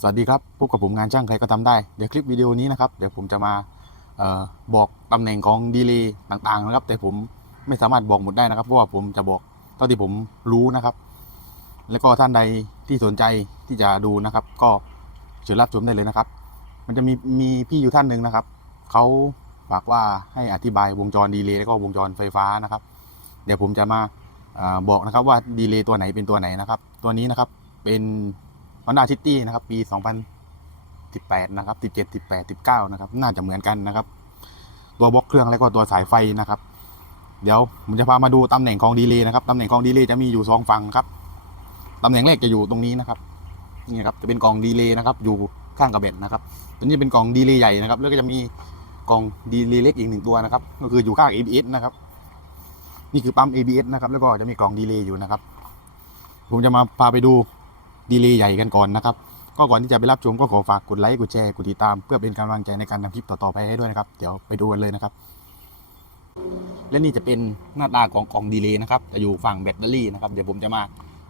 สวัสดีครับพบกับผมงานช่างใครก็ทำได้ เดี๋ยวคลิปวิดีโอนี้นะครับ เดี๋ยวผมจะมาออบอกตำแหน่งของดีเลย์ต่างๆนะครับ แต่ผมไม่สามารถบอกหมดได้นะครับ เพราะว่าผมจะบอกเท่าที่ผมรู้นะครับ แล้วก็ท่านใดที่สนใจที่จะดูนะครับ ก็เชิญรับชมได้เลยนะครับ มันจะมีมีพี่อยู่ท่านหนึ่งนะครับเขาฝากว่าให้อธิบายวงจรดีเลย์แล้วก็วงจรไฟฟ้านะครับ เดี๋ยวผมจะมาออบอกนะครับว่าดีเลย์ตัวไหนเป็นตัวไหนนะครับ ตัวนี้นะครับเป็น Honda City นะครับ ปี 2018 นะครับ 17 18 19 นะครับ น่าจะเหมือนกันนะครับ ตัวบล็อกเครื่องแล้วก็ตัวสายไฟนะครับ เดี๋ยวผมจะพามาดูตำแหน่งของดีเลย์นะครับตำแหน่งของดีเลย์จะมีอยู่สองฝั่งครับตำแหน่งแรกจะอยู่ตรงนี้นะครับนี่ครับจะเป็นกล่องดีเลย์นะครับ อยู่ข้างกับเบ็ดนะครับตัวนี้เป็นกล่องดีเลย์ใหญ่นะครับ แล้วก็จะมีกล่องดีเลย์เล็กอีกหนึ่งตัวนะครับ ก็คืออยู่ข้าง ABS นะครับ นี่คือปั๊ม ABS นะครับ แล้วก็จะมีกล่องดีเลย์อยู่นะครับ ผมจะมาพาไปดู ดีเลย์ใหญ่กันก่อนนะครับ ก็ก่อนที่จะไปรับชมก็ขอฝากกดไลค์กดแชร์กดติดตาม เพื่อเป็นกำลังใจในการทำคลิปต่อๆไปให้ด้วยนะครับ เดี๋ยวไปดูกันเลยนะครับ และนี่จะเป็นหน้าตาของกล่องดีเลย์นะครับจะอยู่ฝั่งแบตเตอรี่นะครับเดี๋ยวผมจะมา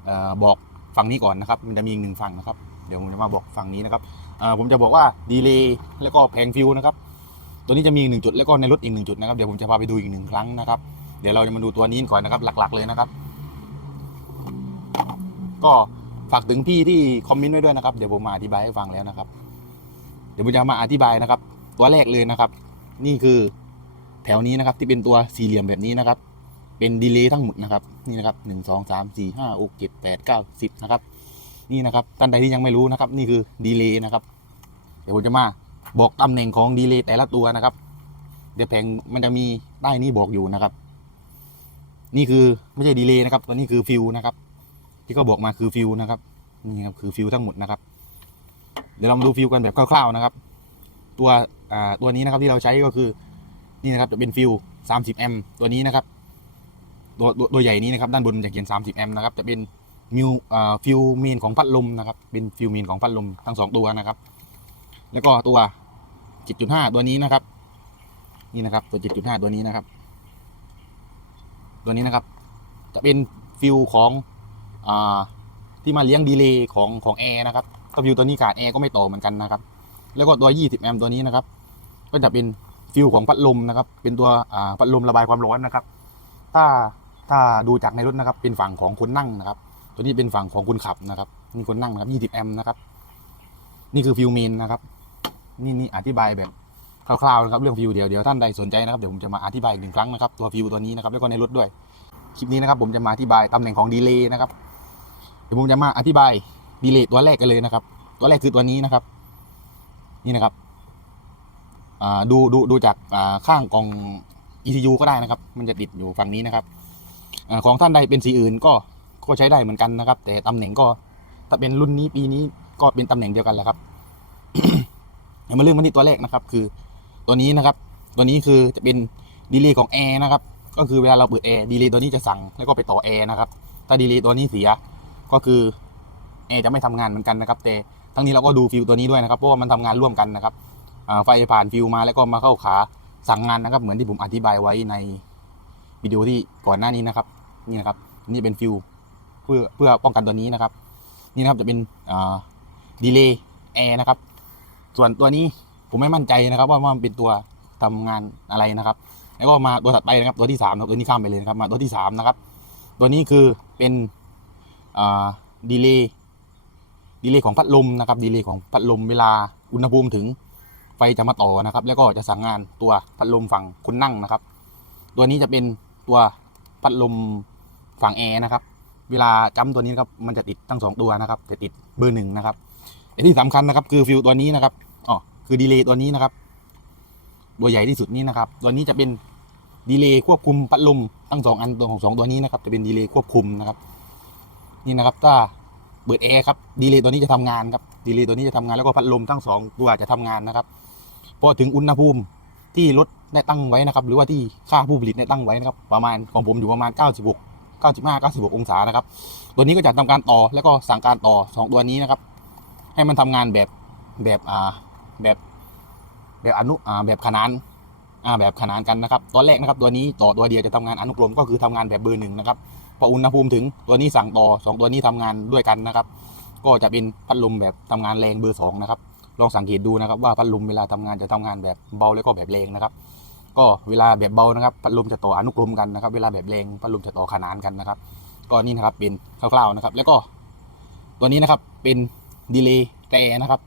ออบอกฝั่งนี้ก่อนนะครับ มันจะมีอีกหนึ่งฝั่งนะครับเดี๋ยวผมจะมาบอกฝั่งนี้นะครับผมจะบอกว่าดีเลย์แล้วก็แผงฟิวนะครับตัวนี้จะมีอีกหนึ่งจุดแล้วก็ในรถอีกหนึ่งจุดนะครับเดี๋ยวผมจะพาไปดูอีกหนึ่งครั้งนะครับ เดี๋ยวเราจะมาดูตัวนี้ก่อนนะครับหลักๆเลยนะครับ ก็ ฝากถึงพี่ที่คอมเมนต์ไว้ด้วยนะครับ เดี๋ยวผมมาอธิบายให้ฟังแล้วนะครับ เดี๋ยวผมจะมาอธิบายนะครับ ตัวแรกเลยนะครับ นี่คือแถวนี้นะครับ ที่เป็นตัวสี่เหลี่ยมแบบนี้นะครับ เป็นดีเลย์ทั้งหมดนะครับ นี่นะครับหนึ่งสองสามสี่ห้าหกเจ็ดแปดเก้าสิบนะครับ นี่นะครับท่านใดที่ยังไม่รู้นะครับ นี่คือดีเลย์นะครับ เดี๋ยวผมจะมาบอกตำแหน่งของดีเลย์แต่ละตัวนะครับ เดี๋ยวแผงมันจะมีใต้นี้บอกอยู่นะครับ นี่คือไม่ใช่ดีเลย์นะครับตัวนี้คือฟิวนะครับ ที่เขาบอกมาคือฟิวนะครับนี่ครับคือฟิวทั้งหมดนะครับ เดี๋ยวเรามาดูฟิวกันแบบคร่าวๆนะครับ ตัวอ่าตัวนี้นะครับที่เราใช้ก็คือนี่นะครับจะเป็นฟิว30แอมป์ตัวนี้นะครับตัวตัวใหญ่นี้นะครับด้านบนมันจะเขียน 30แอมป์นะครับจะเป็นมิวอ่าฟิวเมนของพัดลมนะครับเป็นฟิวเมนของพัดลมทั้งสองตัวนะครับ แล้วก็ตัว 7.5 ตัวนี้นะครับ นี่นะครับตัว 7.5 ตัวนี้นะครับ ตัวนี้นะครับ จะเป็นฟิวของ ที่มาเลี้ยงดีเลย์ของของแอร์นะครับถ้าฟิวตัวนี้ขาดแอร์ก็ไม่ต่อเหมือนกันนะครับ แล้วก็ตัว 20 แอมป์ตัวนี้นะครับ ก็จะเป็นฟิวของพัดลมนะครับ เป็นตัวพัดลมระบายความร้อนนะครับ ถ้าถ้าดูจากในรถนะครับ เป็นฝั่งของคนนั่งนะครับ ตัวนี้เป็นฝั่งของคนขับนะครับนี่คนนั่งนะครับ 20 แอมป์นะครับ นี่คือฟิวเมนนะครับ นี่นี่อธิบายแบบคร่าวๆนะครับเรื่องฟิวเดี๋ยวเดี๋ยวท่านใดสนใจนะครับเดี๋ยวผมจะมาอธิบายอีกหนึ่งครั้งนะครับตัวฟิวตัวนี้นะครับแล้วก็ในรถด้วยคลิปนี้นะครับผมจะมาอธิบายตำแหน่งของดีเลย์นะครับ เดี๋ยวผมจะมาอธิบายดีเลย์ตัวแรกกันเลยนะครับ ตัวแรกคือตัวนี้นะครับ นี่นะครับดูดูดูจากข้างกล่อง ECU ก็ได้นะครับ มันจะติดอยู่ฝั่งนี้นะครับอของท่านใดเป็นสีอื่นก็ก็ใช้ได้เหมือนกันนะครับ แต่ตำแหน่งก็ถ้าเป็นรุ่นนี้ปีนี้ก็เป็นตำแหน่งเดียวกันแหละครับเดี๋ยวมาเรื่องมาที่ตัวแรกนะครับ คือตัวนี้นะครับ ตัวนี้คือจะเป็นดีเลย์ของแอร์นะครับ ก็คือเวลาเราเปิดแอร์ดีเลย์ตัวนี้จะสั่งแล้วก็ไปต่อแอร์นะครับ ถ้าดีเลย์ตัวนี้เสีย ก็คือแอร์จะไม่ทำงานเหมือนกันนะครับ แต่ทั้งนี้เราก็ดูฟิวตัวนี้ด้วยนะครับเพราะว่ามันทำงานร่วมกันนะครับไฟผ่านฟิวมาแล้วก็มาเข้าขาสั่งงานนะครับ เหมือนที่ผมอธิบายไว้ในวิดีโอที่ก่อนหน้านี้นะครับนี่นะครับนี่เป็นฟิวเพื่อเพื่อป้องกันตัวนี้นะครับ นี่นะครับจะเป็นดีเลย์แอร์นะครับ ส่วนตัวนี้ผมไม่มั่นใจนะครับว่ามันเป็นตัวทำงานอะไรนะครับ แล้วก็มาตัวถัดไปนะครับ ตัวที่สามนะครับตัวนี้ข้ามไปเลยนะครับมาตัวที่สามนะครับ ตัวนี้คือเป็น ดีเลย์ดีเลย์ของพัดลมนะครับดีเลย์ของพัดลมเวลาอุณหภูมิถึงไฟจะมาต่อนะครับ แล้วก็จะสั่งงานตัวพัดลมฝั่งคนนั่งนะครับ ตัวนี้จะเป็นตัวพัดลมฝั่งแอร์นะครับ เวลาจำตัวนี้นครับมันจะติดทั้งสองตัวนะครับ จะติดเบอร์หนึ่งนะครับแต่ที่สำคัญนะครับคือฟิวตัวนี้นะครับอ๋อคือดีเลย์ตัวนี้นะครับ ตัวใหญ่ที่สุดนี้นะครับ ตัวนี้จะเป็นดีเลย์ควบคุมพัดลมทั้งสองอันตัวของสองตัวนี้นะครับ จะเป็นดีเลย์ควบคุมนะครับ นี่นะครับถ้าเปิดแอร์ครับดีเลย์ตัวนี้จะทำงานครับดีเลย์ตัวนี้จะทำงานแล้วก็พัดลมทั้งสองตัวจะทำงานนะครับพอถึงอุณหภูมิที่รถได้ตั้งไว้นะครับ หรือว่าที่ค่าผู้ผลิตได้ตั้งไว้นะครับ ประมาณของผมอยู่ประมาณ 96 95 96 องศานะครับ ตัวนี้ก็จะทำการต่อแล้วก็สั่งการต่อสองตัวนี้นะครับ ให้มันทำงานแบบแบบอ่าแบบแบบอนุอ่าแบบขนานอ่าแบบขนานกันนะครับตัวแรกนะครับ ตัวนี้ต่อตัวเดียวจะทำงานอนุกรมก็คือทำงานแบบเบอร์หนึ่งนะครับ พออุณหภูมิถึงตัวนี้สั่งต่อสองตัวนี้ทำงานด้วยกันนะครับ ก็จะเป็นพัดลมแบบทำงานแรงเบอร์สองนะครับลองสังเกตดูนะครับว่าพัดลมเวลาทำงานจะทำงานแบบเบาแล้วก็แบบแรงนะครับ ก็เวลาแบบเบานะครับ พัดลมจะต่ออนุกรมกันนะครับ เวลาแบบแรงพัดลมจะต่อขนานกันนะครับก็นี่นะครับเป็นคร่าวๆนะครับ แล้วก็ตัวนี้นะครับเป็นดีเลย์แต่นะครับ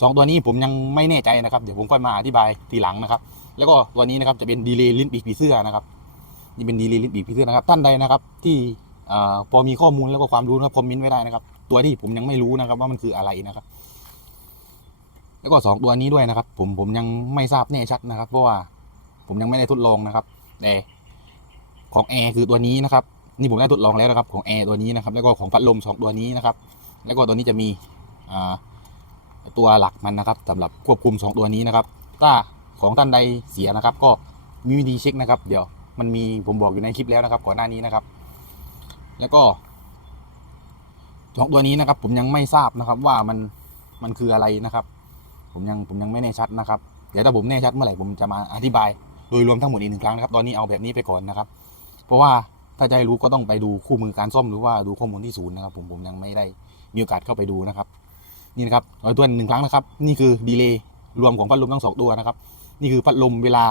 สองตัวนี้ผมยังไม่แน่ใจนะครับ เดี๋ยวผมค่อยมาอธิบายทีหลังนะครับ แล้วก็ตัวนี้นะครับจะเป็นดีเลย์ลิ้นปีกผีเสื้อนะครับ นี่เป็นดีลย์ลิ้นปีกผีเสื้อนะครับ ท่านใดนะครับ ที่พอมีข้อมูลแล้วก็ความรู้นะครับคอมเมนต์ไว้ได้นะครับ ตัวที่ผมยังไม่รู้นะครับ ว่ามันคืออะไรนะครับ แล้วก็สองตัวนี้ด้วยนะครับ ผมผมยังไม่ทราบแน่ชัดนะครับ เพราะว่าผมยังไม่ได้ทดลองนะครับแต่ของแอร์คือตัวนี้นะครับนี่ผมได้ทดลองแล้วนะครับ ของแอร์ตัวนี้นะครับ แล้วก็ของพัดลมสองตัวนี้นะครับ แล้วก็ตัวนี้จะมีตัวหลักมันนะครับสำหรับควบคุมสองตัวนี้นะครับ ถ้าของท่านใดเสียนะครับ ก็มีวิธีเช็คนะครับ เดี๋ยว มันมีผมบอกอยู่ในคลิปแล้วนะครับก่อนหน้านี้นะครับ แล้วก็สองตัวนี้นะครับ ผมยังไม่ทราบนะครับ ว่ามันมันคืออะไรนะครับ ผมยังผมยังไม่แน่ชัดนะครับเดี๋ยวถ้าผมแน่ชัดเมื่อไหร่ผมจะมาอธิบาย โดยรวมทั้งหมดอีกหนึ่งครั้งนะครับ ตอนนี้เอาแบบนี้ไปก่อนนะครับ เพราะว่าถ้าจะให้รู้ก็ต้องไปดูคู่มือการซ่อมหรือว่าดูข้อมูลที่ศูนย์นะครับ ผมผมยังไม่ได้มีโอกาสเข้าไปดูนะครับนี่นะครับเอาตัวหนึ่งครั้งนะครับ นี่คือดีเลย์รวมของพัดลมทั้งสองตัวนะครับ นี่คือพัดลมเวลา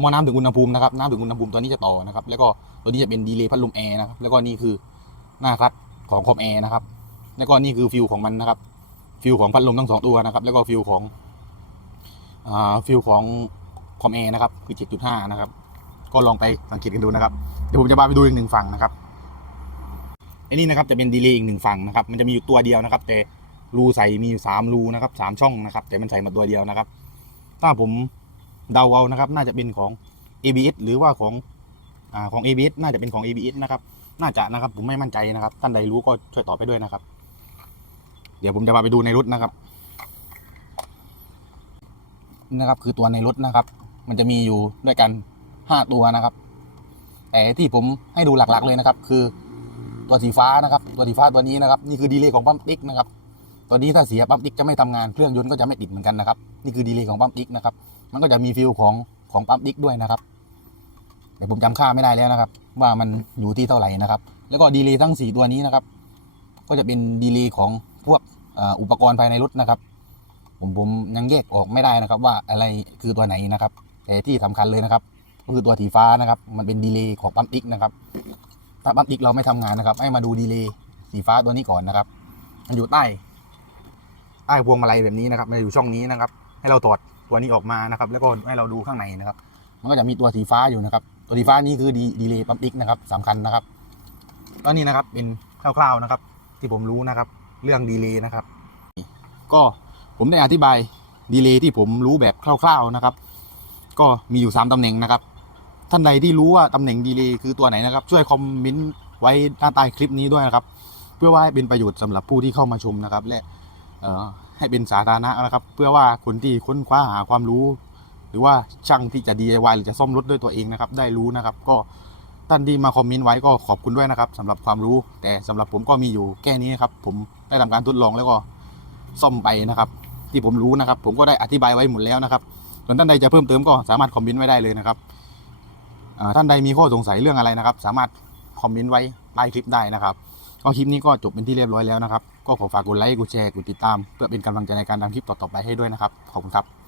หม้อน้ำถึงอุณหภูมินะครับน้ำถึงอุณหภูมิตัวนี้จะต่อนะครับ แล้วก็ตัวนี้จะเป็นดีเลย์พัดลมแอร์นะครับแล้วก็นี่คือหน้าคัดของคอมแอร์นะครับ แล้วก็นี่คือฟิวของมันนะครับ ฟิวของพัดลมทั้งสองตัวนะครับ แล้วก็ฟิวของอ่าฟิวของคอมแอร์นะครับคือ 7.5 นะครับ ก็ลองไปสังเกตกันดูนะครับ เดี๋ยวผมจะพาไปดูอีกหนึ่งฝั่งนะครับไอ้นี่นะครับจะเป็นดีเลย์อีกหนึ่งฝั่งนะครับ มันจะมีอยู่ตัวเดียวนะครับ แต่รูใส่มีอยู่สามรูนะครับสามช่องนะครับ แต่มันใส่มาตัวเดียวนะครับ ถ้าผม เดาเอานะครับ น่าจะเป็นของ ABS หรือว่าของอ่าของ ABS น่าจะเป็นของ ABS นะครับ น่าจะนะครับผมไม่มั่นใจนะครับ ท่านใดรู้ก็ช่วยตอบไปด้วยนะครับ เดี๋ยวผมจะพาไปดูในรถนะครับนะครับ คือตัวในรถนะครับ มันจะมีอยู่ด้วยกันห้าตัวนะครับแต่ที่ผมให้ดูหลักๆเลยนะครับ คือตัวสีฟ้านะครับ ตัวสีฟ้าตัวนี้นะครับ นี่คือดีเลย์ของปั๊มติ๊กนะครับ ตัวนี้ถ้าเสียปั๊มติ๊กจะไม่ทำงานเครื่องยนต์ก็จะไม่ติดเหมือนกันนะครับนี่คือดีเลย์ของปั๊มติ๊กนะครับมันก็จะมีฟิลของของปั๊มติ๊กด้วยนะครับแต่ผมจำค่าไม่ได้แล้วนะครับ ว่ามันอยู่ที่เท่าไหร่นะครับ แล้วก็ดีเลย์ทั้งสี่ตัวนี้นะครับ ก็จะเป็นดีเลย์ของพวกอ,อุปกรณ์ภายในรถนะครับ ผมผมยังแยกออกไม่ได้นะครับ ว่าอะไรคือตัวไหนนะครับ แต่ที่สำคัญเลยนะครับก็คือตัวสีฟ้านะครับ มันเป็นดีเลย์ของปั๊มติ๊กนะครับ ถ้าปั๊มติ๊กเราไม่ทำงานนะครับ ให้มาดูดีเลย์สีฟ้าตัวนี้ก่อนนะครับ มันอยู่ใต้ ใต้พวงมาลัยแบบนี้นะครับมันอยู่ช่องนี้นะครับ ให้เราถอดตัวนี้ออกมานะครับ แล้วก็ให้เราดูข้างในนะครับ มันก็จะมีตัวสีฟ้าอยู่นะครับ ตัวสีฟ้านี้คือดีดีเลย์ปั๊มติ๊กนะครับสำคัญนะครับก็นี่นะครับเป็นคร่าวๆนะครับ ที่ผมรู้นะครับ เรื่องดีเลย์นะครับ ก็ผมได้อธิบายดีเลย์ที่ผมรู้แบบคร่าว ๆนะครับ ก็มีอยู่ 3ตำแหน่งนะครับ ท่านใดที่รู้ว่าตำแหน่งดีเลย์คือตัวไหนนะครับ ช่วยคอมเมนต์ไว้ด้านใต้คลิปนี้ด้วยนะครับ เพื่อว่าให้เป็นประโยชน์สำหรับผู้ที่เข้ามาชมนะครับ และ ให้เป็นสาธารณะนะครับ เพื่อว่าคนที่ค้นคว้าหาความรู้ หรือว่าช่างที่จะ DIY หรือจะซ่อมรถด้วยตัวเองนะครับ ได้รู้นะครับ ก็ท่านที่มาคอมเมนต์ไว้ก็ขอบคุณด้วยนะครับสำหรับความรู้ แต่สำหรับผมก็มีอยู่แค่นี้ครับ ผมได้ทำการทดลองแล้วก็ซ่อมไปนะครับ ที่ผมรู้นะครับ ผมก็ได้อธิบายไว้หมดแล้วนะครับส่วนท่านใดจะเพิ่มเติมก็สามารถคอมเมนต์ไว้ได้เลยนะครับท่านใดมีข้อสงสัยเรื่องอะไรนะครับ สามารถคอมเมนต์ไว้ใต้คลิปได้นะครับ ก็คลิปนี้ก็จบเป็นที่เรียบร้อยแล้วนะครับ ก็ขอฝากกดไลค์ กดแชร์ กดติดตาม เพื่อเป็นกำลังใจในการทำคลิปต่อๆไปให้ด้วยนะครับ ขอบคุณครับ